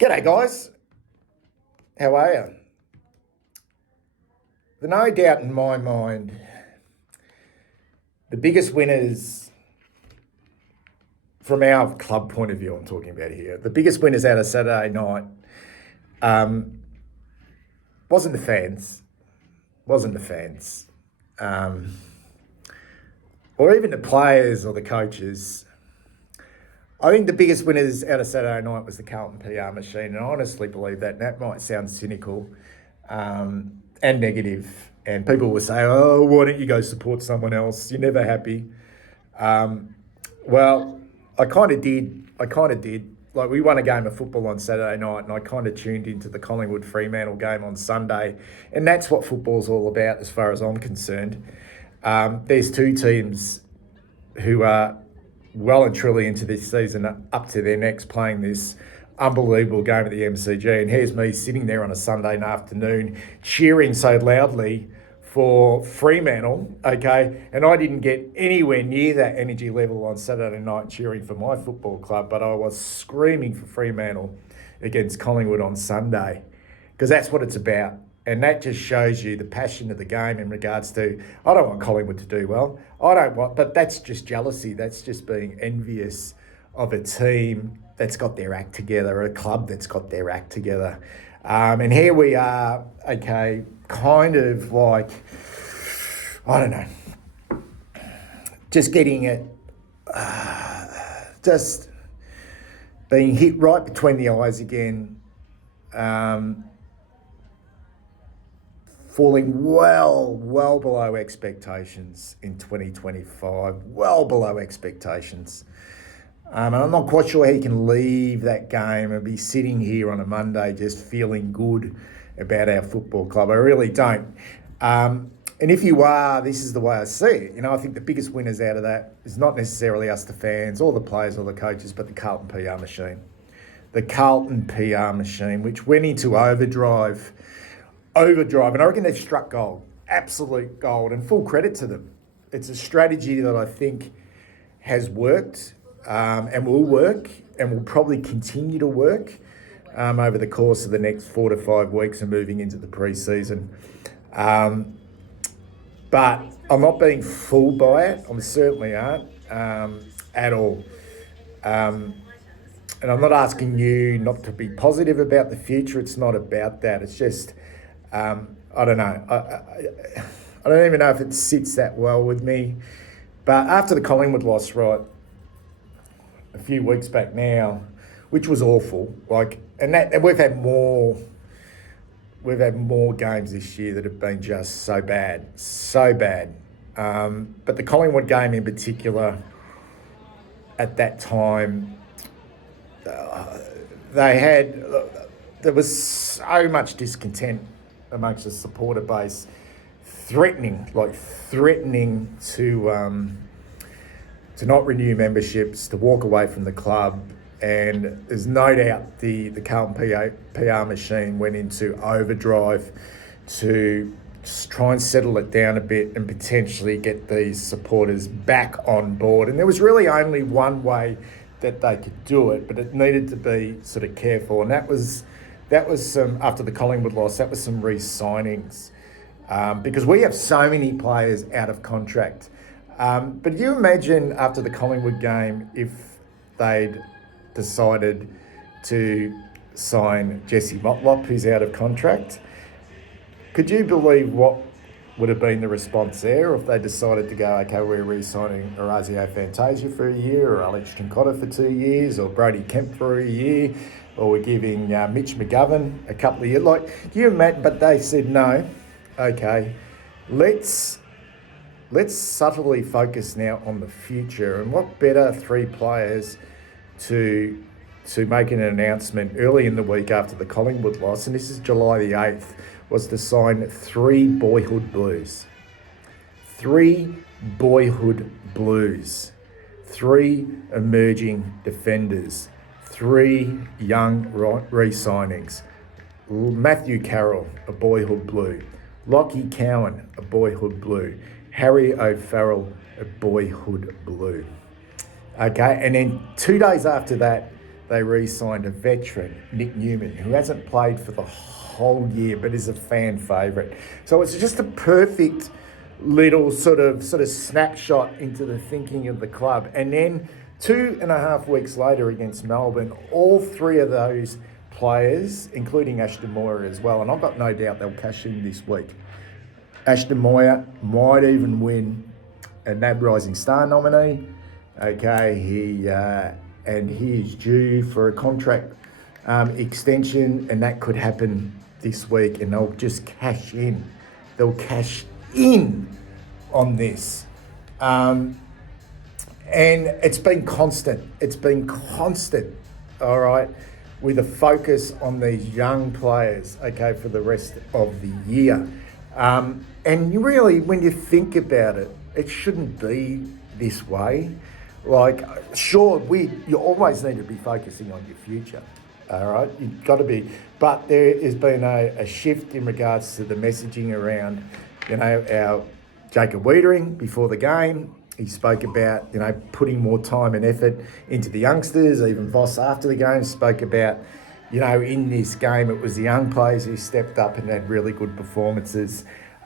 G'day guys, how are you? There's no doubt in my mind, the biggest winners from our club point of view I'm talking about here, the biggest winners out of Saturday night wasn't the fans, or even the players or the coaches. I think the biggest winners out of Saturday night was the Carlton PR machine, and I honestly believe that. And that might sound cynical and negative, and people will say, "Oh, why don't you go support someone else? You're never happy." Well, I kind of did. Like, we won a game of football on Saturday night, and I kind of tuned into the Collingwood Fremantle game on Sunday, and that's what football's all about, as far as I'm concerned. There's two teams who are well and truly into this season, up to their necks, playing this unbelievable game at the MCG. And here's me sitting there on a Sunday afternoon cheering so loudly for Fremantle, okay? And I didn't get anywhere near that energy level on Saturday night cheering for my football club, but I was screaming for Fremantle against Collingwood on Sunday, because that's what it's about. And that just shows you the passion of the game in regards to, I don't want Collingwood to do well. But that's just jealousy. That's just being envious of a team that's got their act together, a club that's got their act together. And here we are, okay, kind of like, I don't know, just getting it, just being hit right between the eyes again. Falling well below expectations in 2025, well below expectations. And I'm not quite sure how you can leave that game and be sitting here on a Monday just feeling good about our football club. I really don't. And if you are, this is the way I see it. You know, I think the biggest winners out of that is not necessarily us, the fans, or the players, or the coaches, but the Carlton PR machine. The Carlton PR machine, which went into overdrive, and I reckon they've struck gold, absolute gold, and full credit to them. It's a strategy that I think has worked and will work, and will probably continue to work over the course of the next 4 to 5 weeks and moving into the pre-season. But I'm not being fooled by it. I certainly aren't at all. And I'm not asking you not to be positive about the future. It's not about that. It's just, I don't know. I don't even know if it sits that well with me. But after the Collingwood loss, right, a few weeks back now, which was awful, and we've had more games this year that have been just so bad. But the Collingwood game in particular, at that time, there was so much discontent amongst the supporter base, threatening to not renew memberships, to walk away from the club. And there's no doubt the Carlton PR machine went into overdrive to just try and settle it down a bit and potentially get these supporters back on board. And there was really only one way that they could do it, but it needed to be sort of careful. And that was some, after the Collingwood loss, that was some re-signings. Because we have so many players out of contract. But you imagine after the Collingwood game, if they'd decided to sign Jesse Motlop, who's out of contract, could you believe what would have been the response there if they decided to go, okay, we're re-signing Orazio Fantasia for a year, or Alex Kincotta for 2 years, or Brody Kemp for a year, or we're giving Mitch McGovern a couple of years. Like, you imagine, but they said no. Okay, let's subtly focus now on the future, and what better 3 players to make an announcement early in the week after the Collingwood loss, and this is July the 8th, was to sign 3 boyhood blues. 3 boyhood blues. 3 emerging defenders. 3 young re-signings. Matthew Carroll, a boyhood blue. Lockie Cowan, a boyhood blue. Harry O'Farrell, a boyhood blue. Okay, and then 2 days after that, they re-signed a veteran, Nick Newman, who hasn't played for the whole year but is a fan favourite. So it's just a perfect little sort of snapshot into the thinking of the club. And then 2.5 weeks later against Melbourne, all three of those players, including Ashton Moyer as well, and I've got no doubt they'll cash in this week. Ashton Moyer might even win a NAB Rising Star nominee. Okay, he is due for a contract extension, and that could happen this week, and they'll just cash in. They'll cash in on this. And it's been constant. It's been constant, all right, with a focus on these young players, okay, for the rest of the year. And you really, when you think about it, it shouldn't be this way. Like, sure, you always need to be focusing on your future, all right? You've got to be. But there has been a shift in regards to the messaging around, our Jacob Wiedering before the game. He spoke about, putting more time and effort into the youngsters. Even Voss after the game spoke about, in this game, it was the young players who stepped up and had really good performances.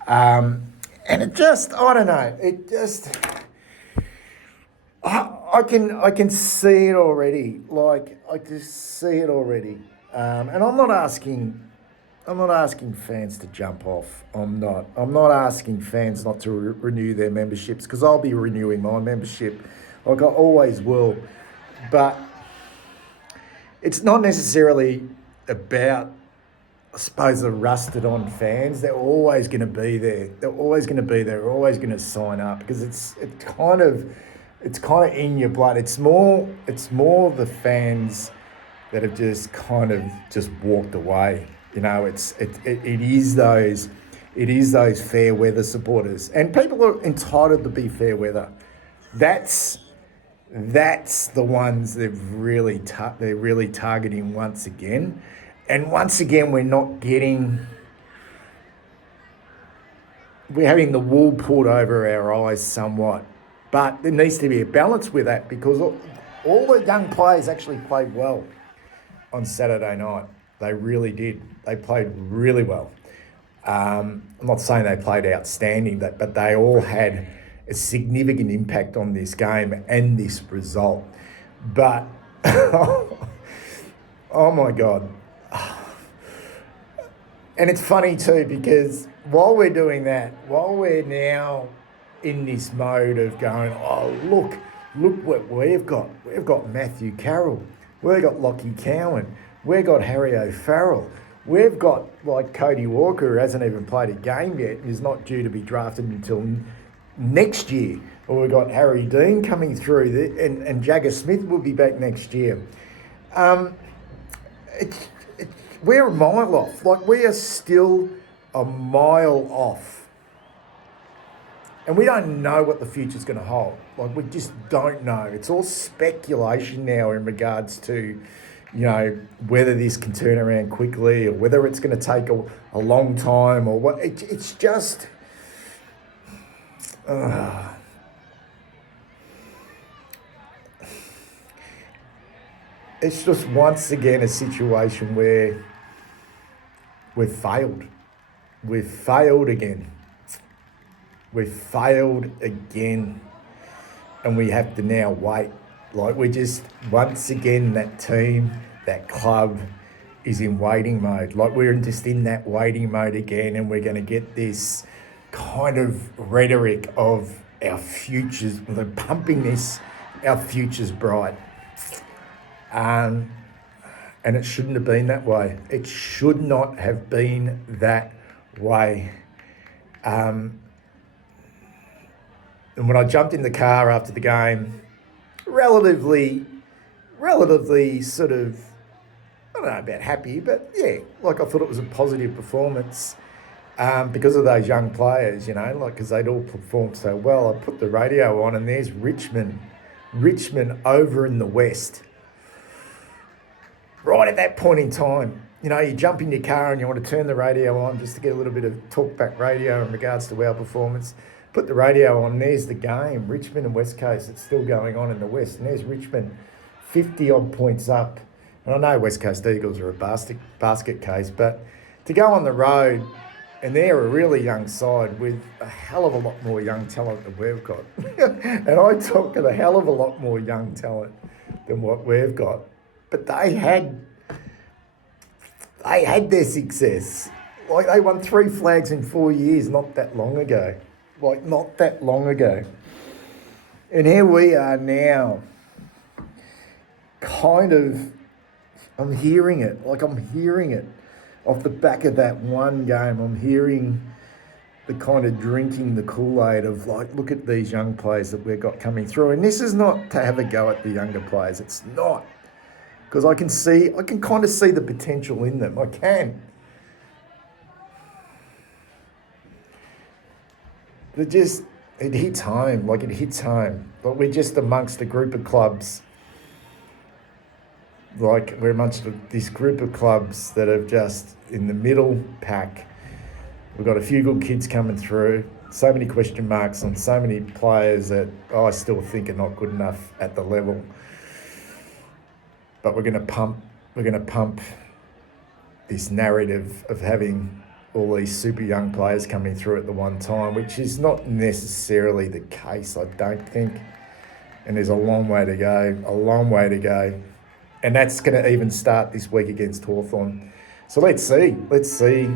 And it just, I don't know, it just, I can see it already. Like, I just see it already. And I'm not asking fans to jump off. I'm not asking fans not to renew their memberships, because I'll be renewing my membership, like I always will. But it's not necessarily about, I suppose, the rusted on fans. They're always going to be there. They're always going to be there. They're always going to sign up, because it's kind of in your blood. It's more the fans that have just kind of just walked away. It is those fair weather supporters, and people are entitled to be fair weather. That's the ones they're really targeting once again, and once again we're having the wool pulled over our eyes somewhat, but there needs to be a balance with that, because all the young players actually played well on Saturday night. They really did. They played really well. I'm not saying they played outstanding, but they all had a significant impact on this game and this result. But, oh my God. And it's funny too, because while we're doing that, while we're now in this mode of going, oh, look what we've got. We've got Matthew Carroll. We've got Lockie Cowan. We've got Harry O'Farrell. We've got, like, Cody Walker, who hasn't even played a game yet and is not due to be drafted until next year. Or we've got Harry Dean coming through, and Jagger Smith will be back next year. We're a mile off. Like, we are still a mile off. And we don't know what the future's going to hold. Like, we just don't know. It's all speculation now in regards to, whether this can turn around quickly, or whether it's going to take a long time, or what. It's just... it's just once again a situation where we've failed. We've failed again. We've failed again. And we have to now wait. Like, we just, once again, that team, that club is in waiting mode. Like, we're just in that waiting mode again, and we're going to get this kind of rhetoric of our futures, we're pumping this, our future's bright. And it shouldn't have been that way. It should not have been that way. And when I jumped in the car after the game, relatively sort of, I don't know about happy, but yeah, like, I thought it was a positive performance because of those young players, because they'd all performed so well. I put the radio on, and there's Richmond over in the west. Right at that point in time, you jump in your car and you want to turn the radio on just to get a little bit of talkback radio in regards to our performance. Put the radio on, there's the game. Richmond and West Coast, it's still going on in the west. And there's Richmond, 50-odd points up And I know West Coast Eagles are a basket case, but to go on the road, and they're a really young side with a hell of a lot more young talent than we've got. And I talk of a hell of a lot more young talent than what we've got. But they had their success. Like, they won 3 flags in 4 years not that long ago. And here we are now, kind of, I'm hearing it off the back of that one game. I'm hearing the kind of drinking the Kool-Aid of, like, look at these young players that we've got coming through. And this is not to have a go at the younger players. It's not. Because I can kind of see the potential in them. I can. But it hits home. Like, we're just amongst a group of clubs. Like, we're amongst this group of clubs that are just in the middle pack. We've got a few good kids coming through. So many question marks on so many players that I still think are not good enough at the level. But we're going to pump this narrative of having all these super young players coming through at the one time, which is not necessarily the case, I don't think. And there's a long way to go. And that's going to even start this week against Hawthorn. So let's see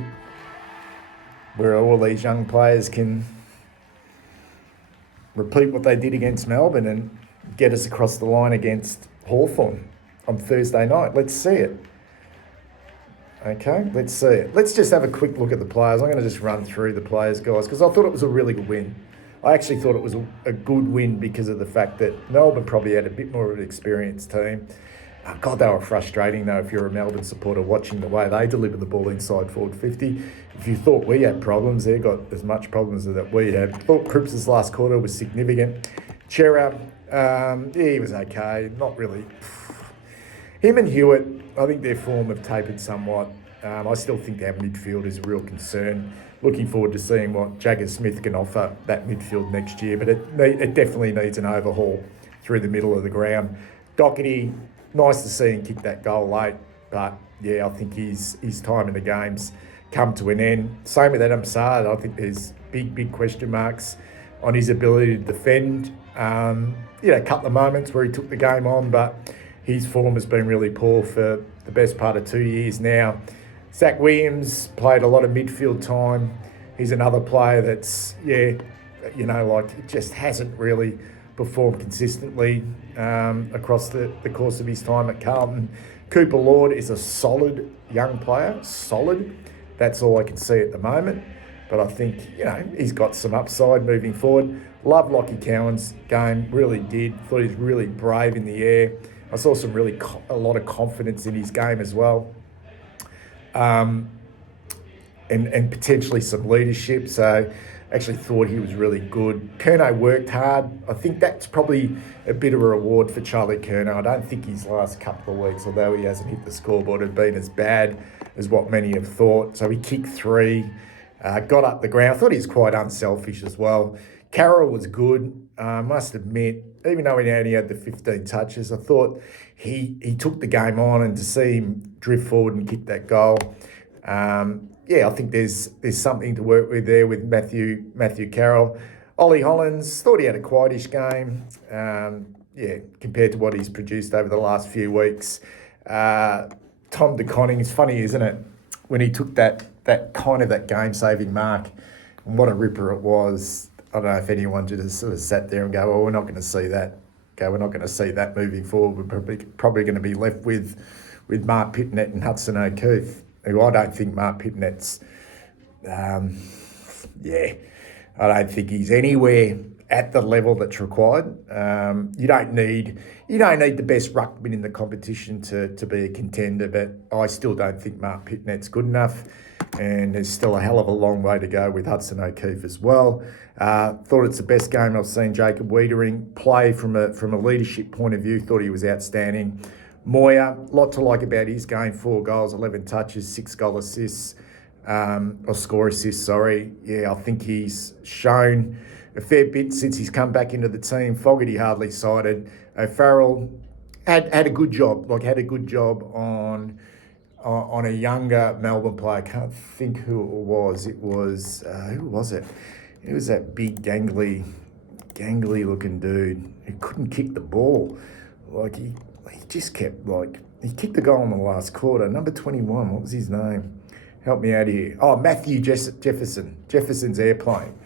where all these young players can repeat what they did against Melbourne and get us across the line against Hawthorn on Thursday night. Let's see it. Okay, let's see it. Let's just have a quick look at the players. I'm going to just run through the players, guys, because I thought it was a really good win. I actually thought it was a good win because of the fact that Melbourne probably had a bit more of an experienced team. God, they were frustrating, though, if you're a Melbourne supporter, watching the way they delivered the ball inside forward 50. If you thought we had problems, they got as much problems as that we had. Thought Cripps' last quarter was significant. Chera, he was okay. Not really. Him and Hewitt, I think their form have tapered somewhat. I still think their midfield is a real concern. Looking forward to seeing what Jagger Smith can offer that midfield next year, but it definitely needs an overhaul through the middle of the ground. Doherty, nice to see him kick that goal late, but yeah, I think his time in the game's come to an end. Same with Adam Saad. I think there's big question marks on his ability to defend. A couple of moments where he took the game on, but his form has been really poor for the best part of 2 years now. Zach Williams played a lot of midfield time. He's another player that's, it just hasn't really performed consistently across the course of his time at Carlton. Cooper Lord is a solid young player. Solid. That's all I can see at the moment. But I think, he's got some upside moving forward. Love Lockie Cowan's game. Really did. Thought he was really brave in the air. I saw a lot of confidence in his game as well. And potentially some leadership. So actually thought he was really good. Curnow worked hard. I think that's probably a bit of a reward for Charlie Curnow. I don't think his last couple of weeks, although he hasn't hit the scoreboard, have been as bad as what many have thought. So he kicked 3, got up the ground. I thought he was quite unselfish as well. Carroll was good. Must admit, even though he only had the 15 touches, I thought he took the game on, and to see him drift forward and kick that goal, I think there's something to work with there with Matthew Carroll. Ollie Hollins, thought he had a quietish game, compared to what he's produced over the last few weeks. Tom De Koning, it's funny, isn't it, when he took that game-saving mark, and what a ripper it was. I don't know if anyone just sort of sat there and go, well, we're not going to see that. Okay, we're not going to see that moving forward. We're probably going to be left with Mark Pitnet and Hudson O'Keefe, who I don't think Mark Pitnet's, I don't think he's anywhere at the level that's required. You don't need the best ruckman in the competition to be a contender, but I still don't think Mark Pitnet's good enough. And there's still a hell of a long way to go with Hudson O'Keefe as well. Thought it's the best game I've seen Jacob Wiedering play from a leadership point of view. Thought he was outstanding. Moya, lot to like about his game. 4 goals, 11 touches, 6 goal assists, score assists, sorry. Yeah, I think he's shown a fair bit since he's come back into the team. Fogarty hardly sighted. O'Farrell, had a good job. Had a good job on a younger Melbourne player. I can't think who it was. It was who was it? It was that big gangly looking dude who couldn't kick the ball. He just kept he kicked the goal in the last quarter. Number 21. What was his name? Help me out here. Oh, Matthew Jefferson. Jefferson's airplane.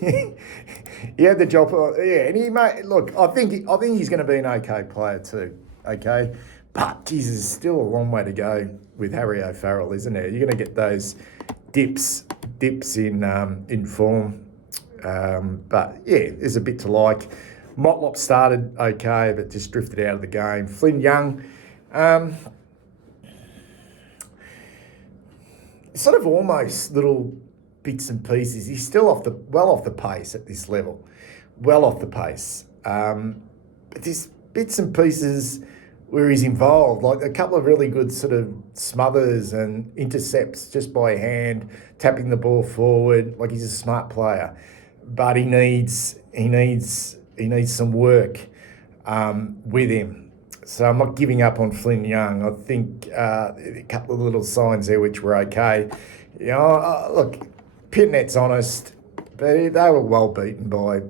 He had the job. Yeah, and he look. I think he's going to be an okay player too. Okay, but Jesus, still a long way to go with Harry O'Farrell, isn't there? You're going to get those dips in form. But yeah, there's a bit to like. Motlop started okay, but just drifted out of the game. Flynn Young, sort of almost little bits and pieces. He's still well off the pace at this level, well off the pace. But there's bits and pieces where he's involved, like a couple of really good sort of smothers and intercepts just by hand, tapping the ball forward. He's a smart player, but he needs some work with him. So I'm not giving up on Flynn Young. I think a couple of little signs there which were okay. Look, Pitnet's honest, but they were well beaten by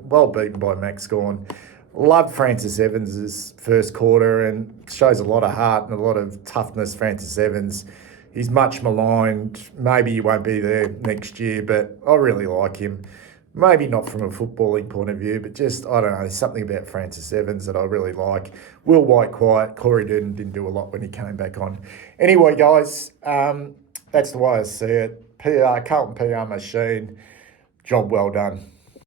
Max Gawn. Loved Francis Evans' first quarter and shows a lot of heart and a lot of toughness, Francis Evans. He's much maligned. Maybe he won't be there next year, but I really like him. Maybe not from a footballing point of view, but just, I don't know, there's something about Francis Evans that I really like. Will White quiet. Corey didn't do a lot when he came back on. Anyway, guys, that's the way I see it. Carlton PR machine, job well done.